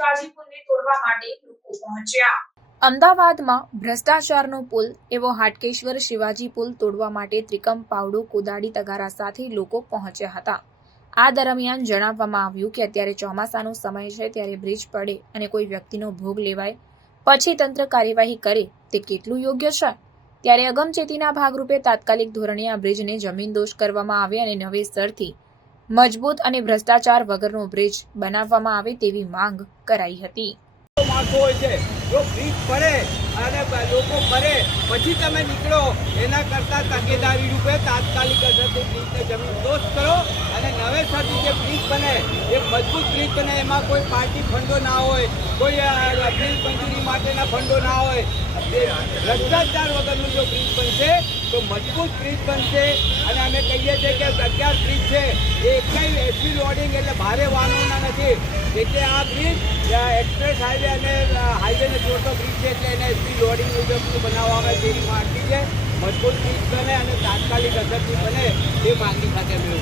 શિવાજી પુલને તોડવા માટે લોકો પહોંચ્યા. અમદાવાદમાં ભ્રષ્ટાચારનો પુલ એવો હાટકેશ્વર શિવાજી પુલ તોડવા માટે ત્રિકમ પાવડો કોદાળી તગારા સાથે લોકો પહોંચ્યા હતા. આ દરમિયાન જણાવવામાં આવ્યું કે અત્યારે ચોમાસાનો સમય છે ત્યારે બ્રિજ પડે અને કોઈ વ્યક્તિનો ભોગ લેવાય. પછી તંત્ર કાર્યવાહી કરે તે કેટલું યોગ્ય છે? ત્યારે અગમચેતીના ભાગરૂપે તાત્કાલિક ધોરણે આ બ્રિજને જમીનદોષ કરવામાં આવે અને નવેસરથી મજબૂત અને ભ્રષ્ટાચાર વગરનો બ્રિજ બનાવવામાં આવે તેવી માંગ કરાઈ હતી. હોય છે. જો બ્રિજ ફરે અને લોકો ફરે, પછી તમે નીકળો. એના કરતાં તકેદારી રૂપે તાત્કાલિક અસરથી બ્રિજને જમીન દોષ કરો અને નવેસરથી જે બ્રિજ બને એ મજબૂત બ્રિજ બને, એમાં કોઈ પાર્ટી ફંડો ના હોય, કોઈ બ્રિજ મંજૂરી માટેના ફંડો ના હોય ભ્રષ્ટાચાર વગરનું જો બ્રિજ બનશે, તો મજબૂત બ્રિજ બનશે. અને અમે કહીએ છીએ કે અગિયાર બ્રિજ છે એકઈ એસપી લોડિંગ એટલે ભારે વાહનોના નથી. એટલે આ બ્રિજ એક્સપ્રેસ હાઈવે અને હાઈવેને જોડતો બ્રિજ છે એટલે એને એસપી લોડિંગ મુજબનું બનાવવામાં તેની માંગણી છે. મજબૂત બ્રિજ બને અને તાત્કાલિક અસરથી બને એ માંગણી સાથે અમે